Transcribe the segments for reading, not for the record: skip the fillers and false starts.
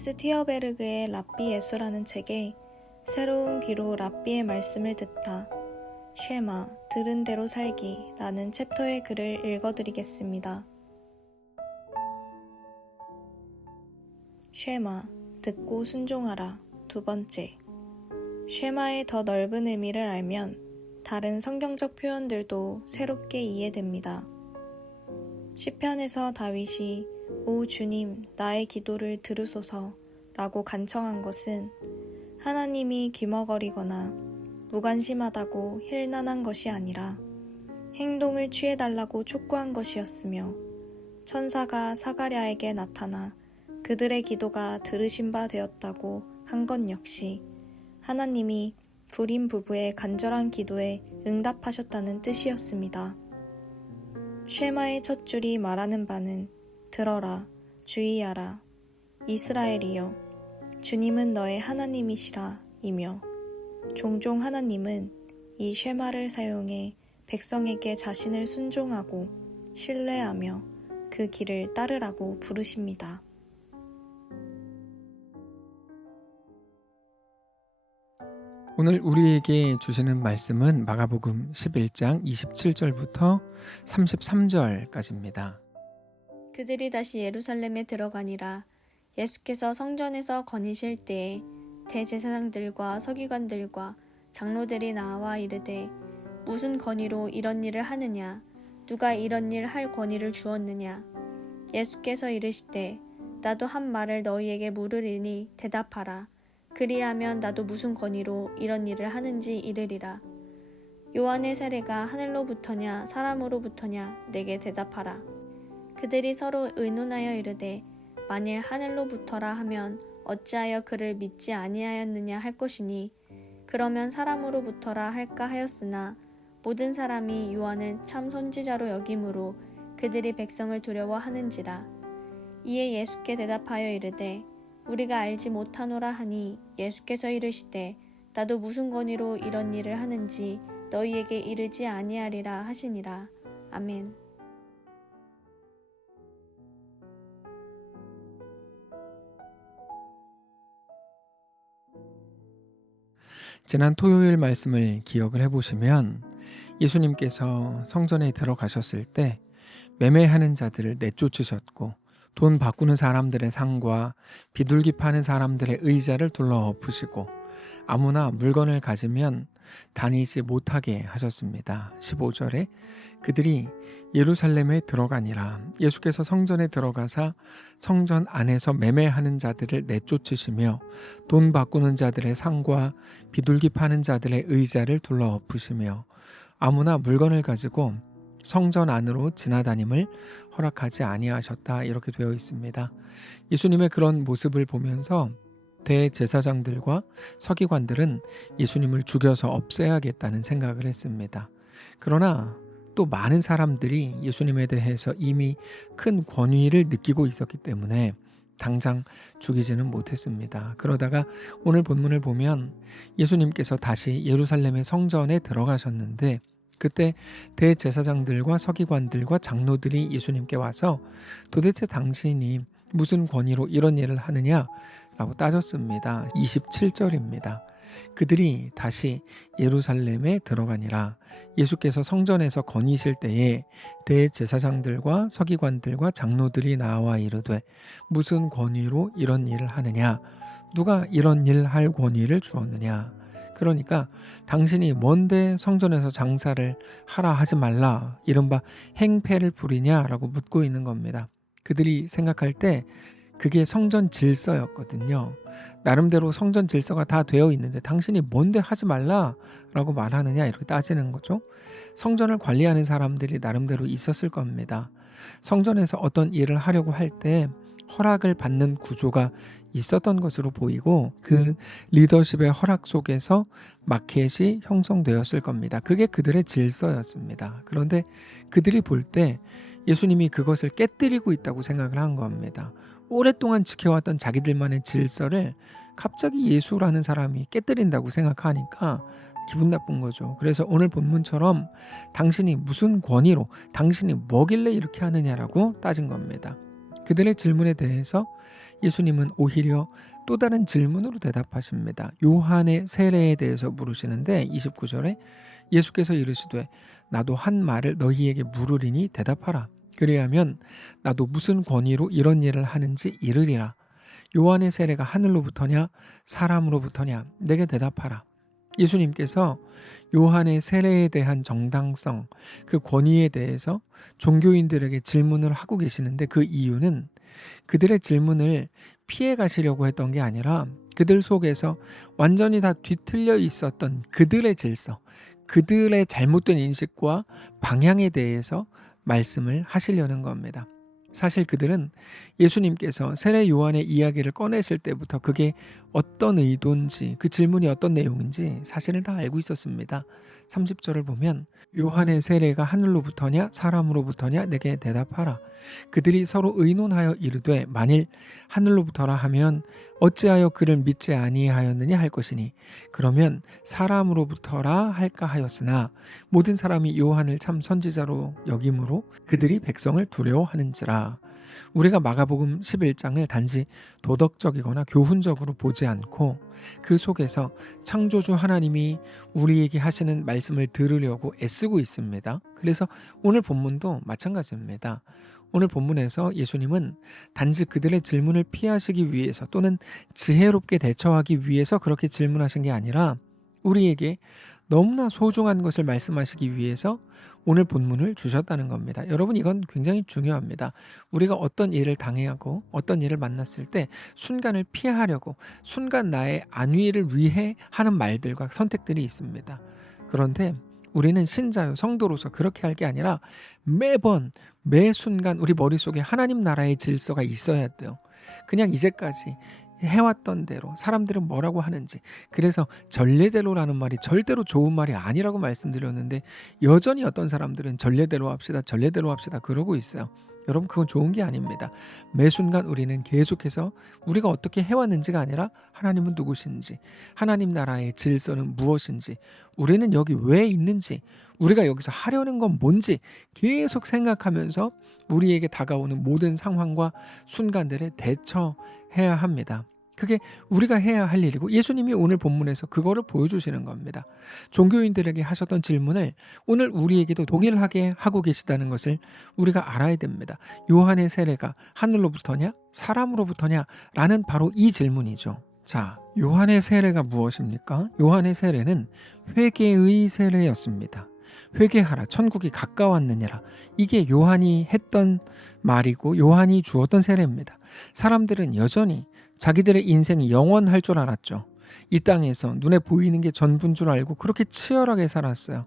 요하네스 티어베르그의 랍비 예수라는 책에 새로운 귀로 랍비의 말씀을 듣다. 쉐마, 들은 대로 살기 라는 챕터의 글을 읽어드리겠습니다. 쉐마, 듣고 순종하라. 두 번째. 쉐마의 더 넓은 의미를 알면 다른 성경적 표현들도 새롭게 이해됩니다. 시편에서 다윗이 오 주님, 나의 기도를 들으소서 라고 간청한 것은 하나님이 귀머거리거나 무관심하다고 힐난한 것이 아니라 행동을 취해달라고 촉구한 것이었으며 천사가 사가랴에게 나타나 그들의 기도가 들으신 바 되었다고 한 것 역시 하나님이 불임 부부의 간절한 기도에 응답하셨다는 뜻이었습니다. 쉐마의 첫 줄이 말하는 바는 들어라, 주의하라, 이스라엘이여, 주님은 너의 하나님이시라 이며 종종 하나님은 이 쉐마를 사용해 백성에게 자신을 순종하고 신뢰하며 그 길을 따르라고 부르십니다. 오늘 우리에게 주시는 말씀은 마가복음 11장 27절부터 33절까지입니다. 그들이 다시 예루살렘에 들어가니라. 예수께서 성전에서 거니실 때에 대제사장들과 서기관들과 장로들이 나와 이르되 무슨 권위로 이런 일을 하느냐? 누가 이런 일 할 권위를 주었느냐? 예수께서 이르시되 나도 한 말을 너희에게 물으리니 대답하라. 그리하면 나도 무슨 권위로 이런 일을 하는지 이르리라. 요한의 세례가 하늘로부터냐 사람으로부터냐 내게 대답하라. 그들이 서로 의논하여 이르되 만일 하늘로부터라 하면 어찌하여 그를 믿지 아니하였느냐 할 것이니 그러면 사람으로부터라 할까 하였으나 모든 사람이 요한을 참 선지자로 여김으로 그들이 백성을 두려워하는지라. 이에 예수께 대답하여 이르되 우리가 알지 못하노라 하니 예수께서 이르시되 나도 무슨 권위로 이런 일을 하는지 너희에게 이르지 아니하리라 하시니라. 아멘. 지난 토요일 말씀을 기억을 해보시면 예수님께서 성전에 들어가셨을 때 매매하는 자들을 내쫓으셨고 돈 바꾸는 사람들의 상과 비둘기 파는 사람들의 의자를 둘러엎으시고 아무나 물건을 가지면 다니지 못하게 하셨습니다. 15절에 그들이 예루살렘에 들어가니라. 예수께서 성전에 들어가사 성전 안에서 매매하는 자들을 내쫓으시며 돈 바꾸는 자들의 상과 비둘기 파는 자들의 의자를 둘러엎으시며 아무나 물건을 가지고 성전 안으로 지나다님을 허락하지 아니하셨다 이렇게 되어 있습니다. 예수님의 그런 모습을 보면서 대제사장들과 서기관들은 예수님을 죽여서 없애야겠다는 생각을 했습니다. 그러나 또 많은 사람들이 예수님에 대해서 이미 큰 권위를 느끼고 있었기 때문에 당장 죽이지는 못했습니다. 그러다가 오늘 본문을 보면 예수님께서 다시 예루살렘의 성전에 들어가셨는데 그때 대제사장들과 서기관들과 장로들이 예수님께 와서 도대체 당신이 무슨 권위로 이런 일을 하느냐? 라고 따졌습니다. 27절입니다. 그들이 다시 예루살렘에 들어가니라. 예수께서 성전에서 거니실 때에 대제사장들과 서기관들과 장로들이 나와 이르되 무슨 권위로 이런 일을 하느냐? 누가 이런 일 할 권위를 주었느냐? 그러니까 당신이 뭔데 성전에서 장사를 하라 하지 말라 이른바 행패를 부리냐라고 묻고 있는 겁니다. 그들이 생각할 때 그게 성전 질서였거든요. 나름대로 성전 질서가 다 되어 있는데 당신이 뭔데 하지 말라라고 말하느냐 이렇게 따지는 거죠. 성전을 관리하는 사람들이 나름대로 있었을 겁니다. 성전에서 어떤 일을 하려고 할 때 허락을 받는 구조가 있었던 것으로 보이고 그 리더십의 허락 속에서 마켓이 형성되었을 겁니다. 그게 그들의 질서였습니다. 그런데 그들이 볼 때 예수님이 그것을 깨뜨리고 있다고 생각을 한 겁니다. 오랫동안 지켜왔던 자기들만의 질서를 갑자기 예수라는 사람이 깨뜨린다고 생각하니까 기분 나쁜 거죠. 그래서 오늘 본문처럼 당신이 무슨 권위로 당신이 뭐길래 이렇게 하느냐라고 따진 겁니다. 그들의 질문에 대해서 예수님은 오히려 또 다른 질문으로 대답하십니다. 요한의 세례에 대해서 물으시는데 29절에 예수께서 이르시되 나도 한 말을 너희에게 물으리니 대답하라. 그리하면 나도 무슨 권위로 이런 일을 하는지 이르리라. 요한의 세례가 하늘로부터냐 사람으로부터냐 내게 대답하라. 예수님께서 요한의 세례에 대한 정당성, 그 권위에 대해서 종교인들에게 질문을 하고 계시는데 그 이유는 그들의 질문을 피해 가시려고 했던 게 아니라 그들 속에서 완전히 다 뒤틀려 있었던 그들의 질서, 그들의 잘못된 인식과 방향에 대해서 말씀을 하시려는 겁니다. 사실 그들은 예수님께서 세례 요한의 이야기를 꺼내실 때부터 그게 어떤 의도인지, 그 질문이 어떤 내용인지 사실은 다 알고 있었습니다. 30절을 보면 요한의 세례가 하늘로부터냐 사람으로부터냐 내게 대답하라. 그들이 서로 의논하여 이르되 만일 하늘로부터라 하면 어찌하여 그를 믿지 아니하였느냐 할 것이니 그러면 사람으로부터라 할까 하였으나 모든 사람이 요한을 참 선지자로 여김으로 그들이 백성을 두려워하는지라. 우리가 마가복음 11장을 단지 도덕적이거나 교훈적으로 보지 않고 그 속에서 창조주 하나님이 우리에게 하시는 말씀을 들으려고 애쓰고 있습니다. 그래서 오늘 본문도 마찬가지입니다. 오늘 본문에서 예수님은 단지 그들의 질문을 피하시기 위해서 또는 지혜롭게 대처하기 위해서 그렇게 질문하신 게 아니라 우리에게 너무나 소중한 것을 말씀하시기 위해서 오늘 본문을 주셨다는 겁니다. 여러분 이건 굉장히 중요합니다. 우리가 어떤 일을 당해하고 어떤 일을 만났을 때 순간을 피하려고 순간 나의 안위를 위해 하는 말들과 선택들이 있습니다. 그런데 우리는 신자요 성도로서 그렇게 할 게 아니라 매번 매 순간 우리 머릿속에 하나님 나라의 질서가 있어야 돼요. 그냥 이제까지 해왔던 대로 사람들은 뭐라고 하는지, 그래서 전례대로라는 말이 절대로 좋은 말이 아니라고 말씀드렸는데 여전히 어떤 사람들은 전례대로 합시다 그러고 있어요. 여러분 그건 좋은 게 아닙니다. 매 순간 우리는 계속해서 우리가 어떻게 해왔는지가 아니라 하나님은 누구신지, 하나님 나라의 질서는 무엇인지, 우리는 여기 왜 있는지, 우리가 여기서 하려는 건 뭔지 계속 생각하면서 우리에게 다가오는 모든 상황과 순간들에 대처해야 합니다. 그게 우리가 해야 할 일이고 예수님이 오늘 본문에서 그거를 보여주시는 겁니다. 종교인들에게 하셨던 질문을 오늘 우리에게도 동일하게 하고 계시다는 것을 우리가 알아야 됩니다. 요한의 세례가 하늘로부터냐 사람으로부터냐 라는 바로 이 질문이죠. 자, 요한의 세례가 무엇입니까? 요한의 세례는 회개의 세례였습니다. 회개하라 천국이 가까웠느니라. 이게 요한이 했던 말이고 요한이 주었던 세례입니다. 사람들은 여전히 자기들의 인생이 영원할 줄 알았죠. 이 땅에서 눈에 보이는 게 전부인 줄 알고 그렇게 치열하게 살았어요.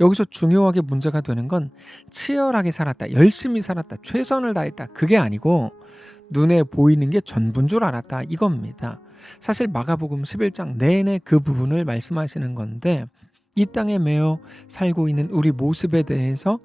여기서 중요하게 문제가 되는 건 치열하게 살았다, 열심히 살았다, 최선을 다했다 그게 아니고 눈에 보이는 게 전부인 줄 알았다 이겁니다. 사실 마가복음 11장 내내 그 부분을 말씀하시는 건데 이 땅에 매여 살고 있는 우리 모습에 대해서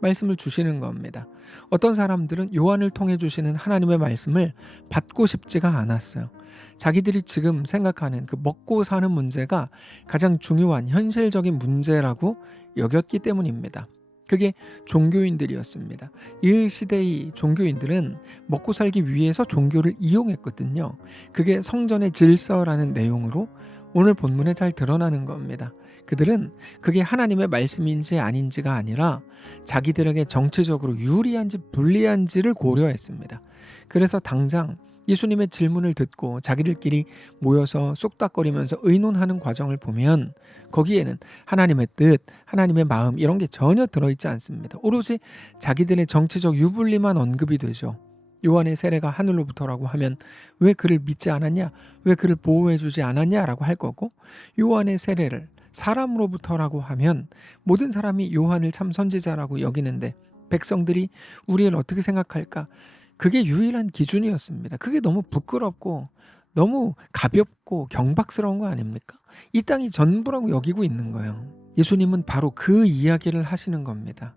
말씀을 주시는 겁니다. 어떤 사람들은 요한을 통해 주시는 하나님의 말씀을 받고 싶지가 않았어요. 자기들이 지금 생각하는 그 먹고 사는 문제가 가장 중요한 현실적인 문제라고 여겼기 때문입니다. 그게 종교인들이었습니다. 이 시대의 종교인들은 먹고 살기 위해서 종교를 이용했거든요. 그게 성전의 질서라는 내용으로 오늘 본문에 잘 드러나는 겁니다. 그들은 그게 하나님의 말씀인지 아닌지가 아니라 자기들에게 정치적으로 유리한지 불리한지를 고려했습니다. 그래서 당장 예수님의 질문을 듣고 자기들끼리 모여서 쏙닥거리면서 의논하는 과정을 보면 거기에는 하나님의 뜻, 하나님의 마음 이런 게 전혀 들어있지 않습니다. 오로지 자기들의 정치적 유불리만 언급이 되죠. 요한의 세례가 하늘로부터라고 하면 왜 그를 믿지 않았냐? 왜 그를 보호해 주지 않았냐라고 할 거고, 요한의 세례를 사람으로부터라고 하면 모든 사람이 요한을 참 선지자라고 여기는데 백성들이 우리를 어떻게 생각할까? 그게 유일한 기준이었습니다. 그게 너무 부끄럽고 너무 가볍고 경박스러운 거 아닙니까? 이 땅이 전부라고 여기고 있는 거예요. 예수님은 바로 그 이야기를 하시는 겁니다.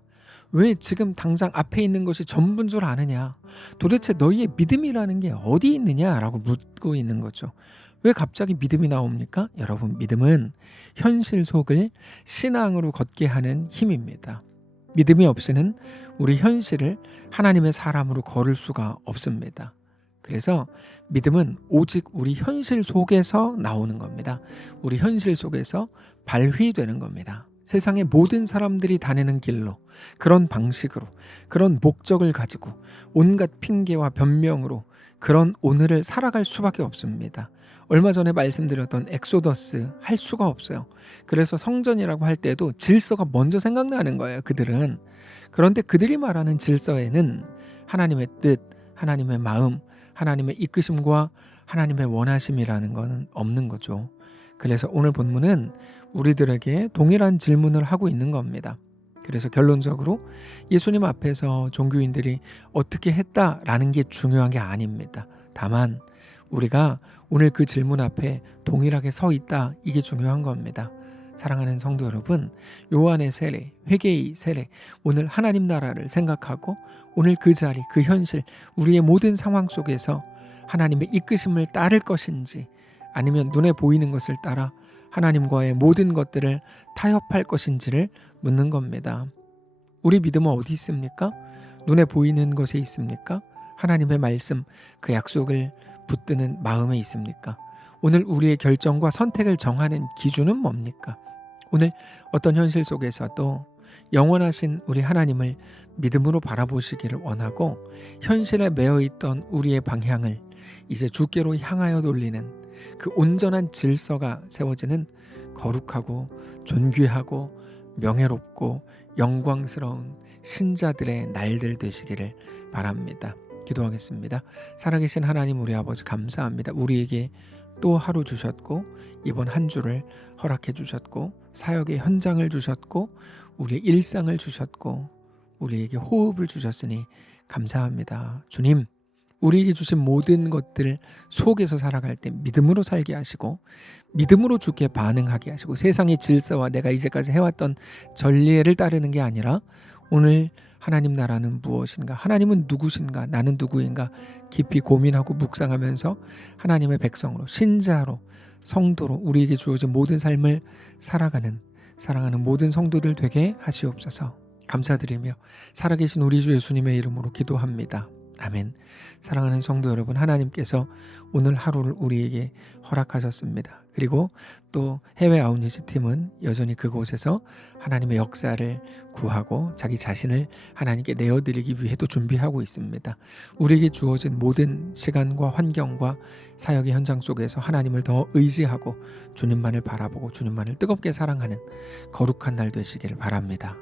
왜 지금 당장 앞에 있는 것이 전부인 줄 아느냐? 도대체 너희의 믿음이라는 게 어디 있느냐라고 묻고 있는 거죠. 왜 갑자기 믿음이 나옵니까? 여러분, 믿음은 현실 속을 신앙으로 걷게 하는 힘입니다. 믿음이 없이는 우리 현실을 하나님의 사람으로 걸을 수가 없습니다. 그래서 믿음은 오직 우리 현실 속에서 나오는 겁니다. 우리 현실 속에서 발휘되는 겁니다. 세상의 모든 사람들이 다니는 길로, 그런 방식으로, 그런 목적을 가지고 온갖 핑계와 변명으로 그런 오늘을 살아갈 수밖에 없습니다. 얼마 전에 말씀드렸던 엑소더스 할 수가 없어요. 그래서 성전이라고 할 때도 질서가 먼저 생각나는 거예요, 그들은. 그런데 그들이 말하는 질서에는 하나님의 뜻, 하나님의 마음, 하나님의 이끄심과 하나님의 원하심이라는 것은 없는 거죠. 그래서 오늘 본문은 우리들에게 동일한 질문을 하고 있는 겁니다. 그래서 결론적으로 예수님 앞에서 종교인들이 어떻게 했다라는 게 중요한 게 아닙니다. 다만 우리가 오늘 그 질문 앞에 동일하게 서 있다, 이게 중요한 겁니다. 사랑하는 성도 여러분, 요한의 세례, 회개의 세례, 오늘 하나님 나라를 생각하고 오늘 그 자리, 그 현실, 우리의 모든 상황 속에서 하나님의 이끄심을 따를 것인지, 아니면 눈에 보이는 것을 따라 하나님과의 모든 것들을 타협할 것인지를 묻는 겁니다. 우리 믿음은 어디 있습니까? 눈에 보이는 것에 있습니까? 하나님의 말씀, 그 약속을 붙드는 마음에 있습니까? 오늘 우리의 결정과 선택을 정하는 기준은 뭡니까? 오늘 어떤 현실 속에서도 영원하신 우리 하나님을 믿음으로 바라보시기를 원하고, 현실에 매여있던 우리의 방향을 이제 주께로 향하여 돌리는 그 온전한 질서가 세워지는 거룩하고 존귀하고 명예롭고 영광스러운 신자들의 날들 되시기를 바랍니다. 기도하겠습니다. 살아계신 하나님, 우리 아버지 감사합니다. 우리에게 또 하루 주셨고, 이번 한 주를 허락해 주셨고, 사역의 현장을 주셨고, 우리의 일상을 주셨고, 우리에게 호흡을 주셨으니 감사합니다. 주님, 우리에게 주신 모든 것들 속에서 살아갈 때 믿음으로 살게 하시고, 믿음으로 주께 반응하게 하시고, 세상의 질서와 내가 이제까지 해왔던 전례를 따르는 게 아니라 오늘 하나님 나라는 무엇인가, 하나님은 누구신가, 나는 누구인가 깊이 고민하고 묵상하면서 하나님의 백성으로, 신자로, 성도로 우리에게 주어진 모든 삶을 살아가는, 사랑하는 모든 성도들 되게 하시옵소서. 감사드리며 살아계신 우리 주 예수님의 이름으로 기도합니다. 아멘. 사랑하는 성도 여러분, 하나님께서 오늘 하루를 우리에게 허락하셨습니다. 그리고 또 해외 아웃리치 팀은 여전히 그곳에서 하나님의 역사를 구하고 자기 자신을 하나님께 내어드리기 위해 또 준비하고 있습니다. 우리에게 주어진 모든 시간과 환경과 사역의 현장 속에서 하나님을 더 의지하고 주님만을 바라보고 주님만을 뜨겁게 사랑하는 거룩한 날 되시기를 바랍니다.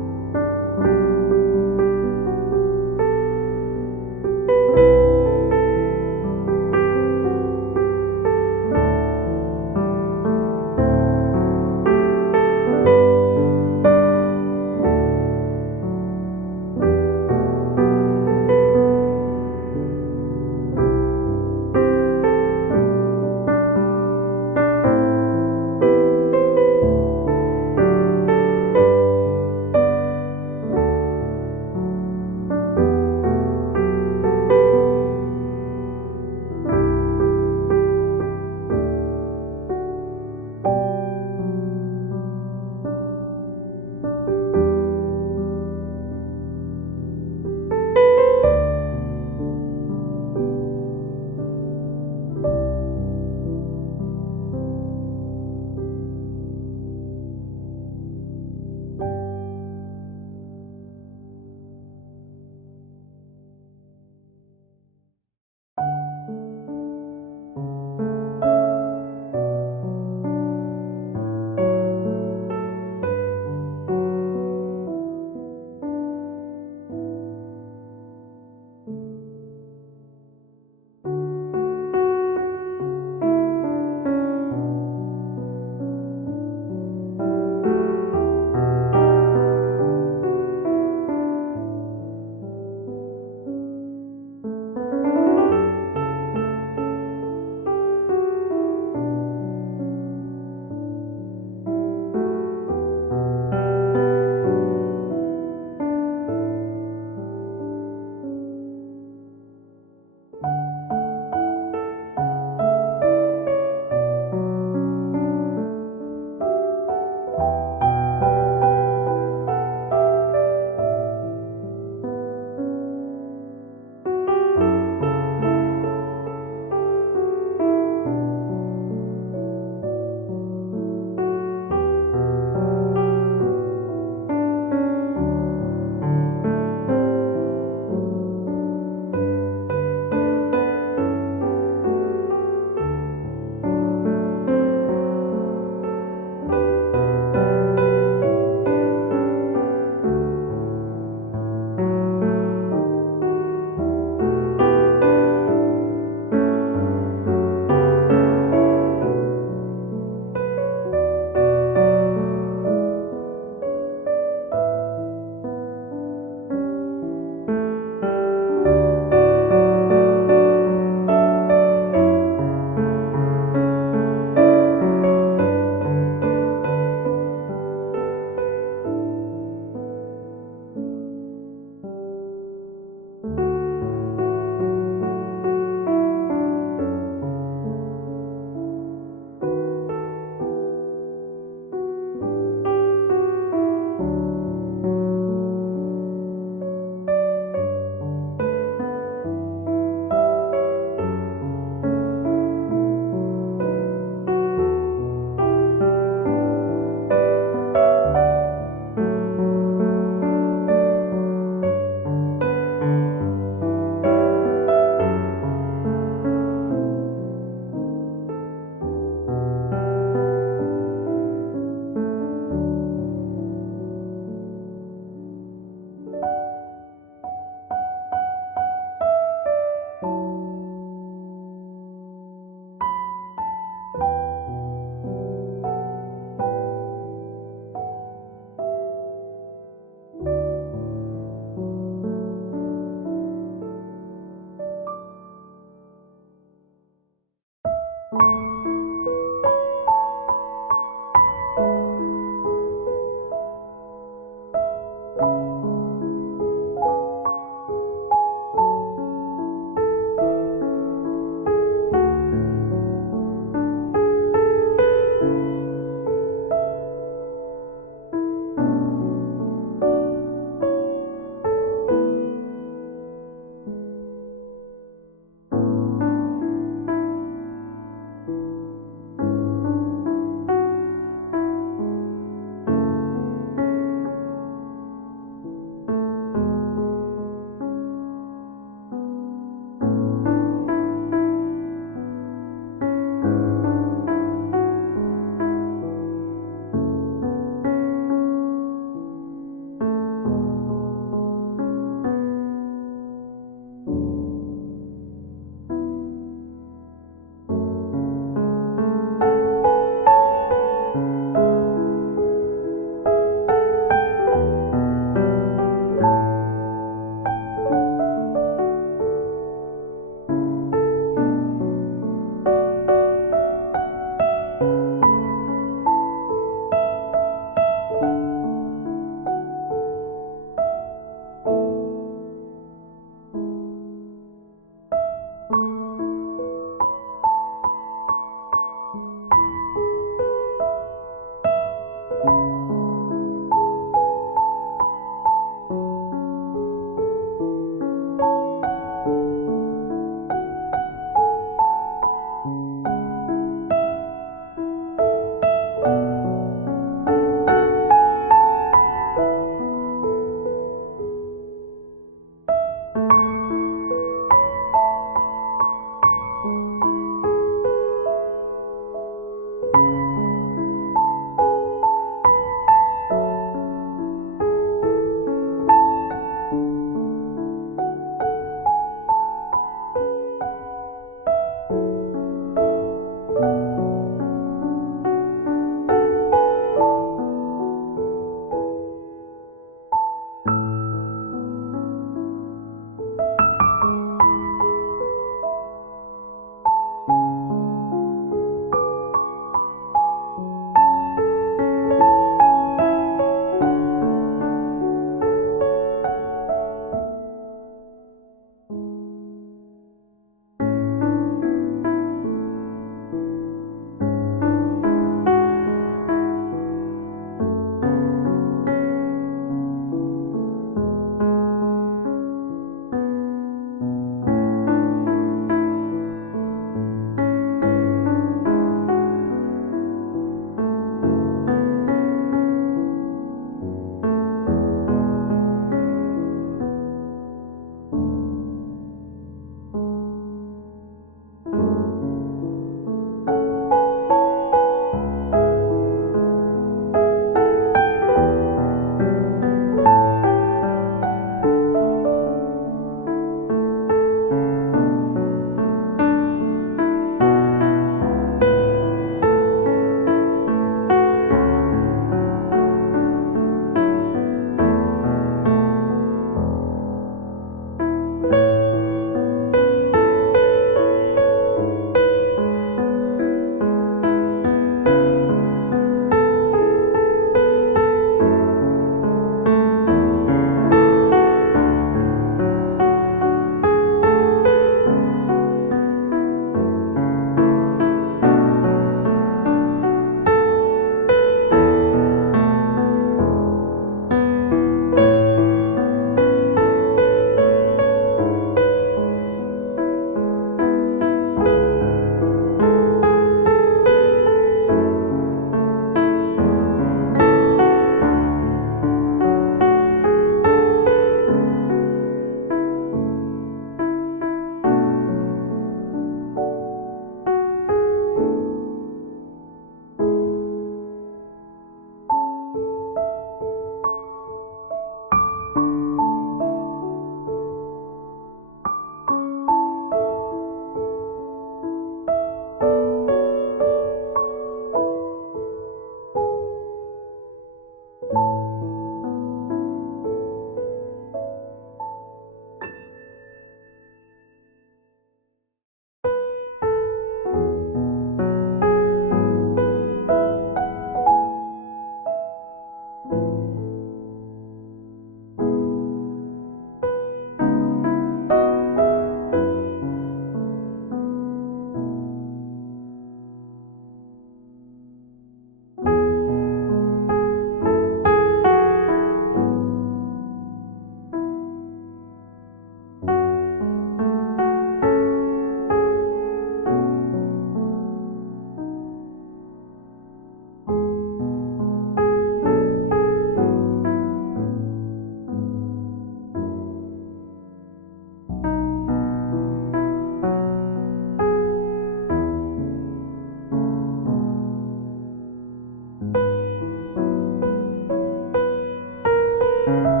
니다